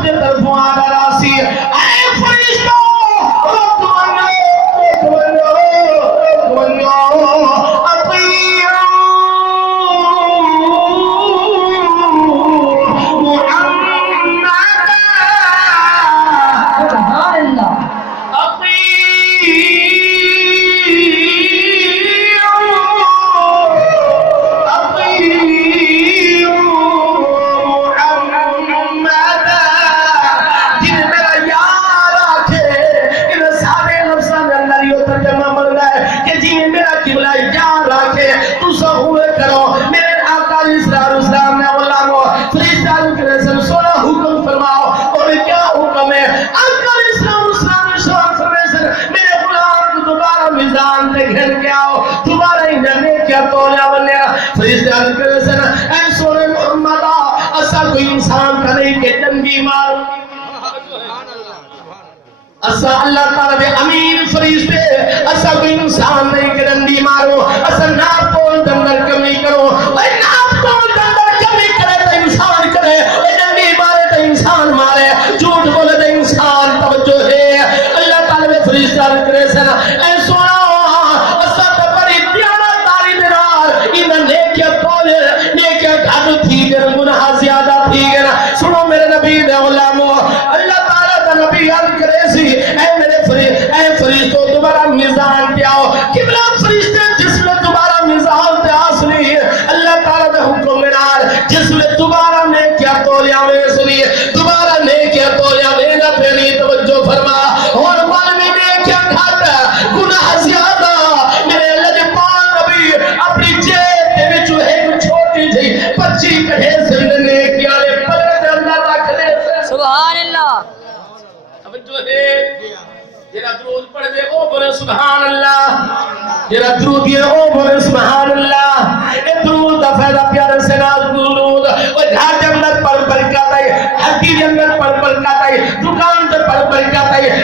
رب دے طرفوں آ رہا سی اے فرشتو اسا اللہ تعالیٰ دے امین فرشتے اسا کوئی انسان نہیں کہ ڈنڈی مارو اسا ناپ تول دندر کمی کرو اے ناپ تول دندر کمی کرے تو انسان کرے اے ڈنڈی مارے تو انسان مارے جھوٹ بولے تو انسان توجہ ہے اللہ تعالیٰ دے فرشتے کرے سنا اے سونا اسا تو بڑی دیانت داری دینار انہاں نیکیا تولے نیکیا گھاٹو تھی گئے گناہ زیادہ تھی گئے سنو میرے نبی دے علامو اللہ تعالیٰ دا نبی یاد کرے اے فرشتوں دوبارہ میزان پہ آؤ قبلہ فرشتے جس میں دوبارہ میزان پہ آسلی اللہ تعالیٰ دے حکم منار جس میں دوبارہ نیکیا تولیاں میں سلی دوبارہ نیکیا تولیاں میں نہ پہنی توجہ فرما اور معلومی نیکیا کھاتا گناہ زیادہ میرے اللہ دے پاک نبی اپنی جیب دے وچوں ایک چھوٹی جی پچی کڑھے سے نیکیا لے پلے دے اللہ رکھ دے سبحان اللہ توجہ ہے جیرا درود پڑھ دے او بولے سبحان اللہ جیرا درود یہ او بولے سبحان اللہ اے درود دا فائدہ پیارے سے ناز درود او گھاٹ اندر پڑھ پڑھ کہتا ہے ہٹی اندر پڑھ پڑھ کہتا ہے دکان تے پڑھ پڑھ کہتا ہے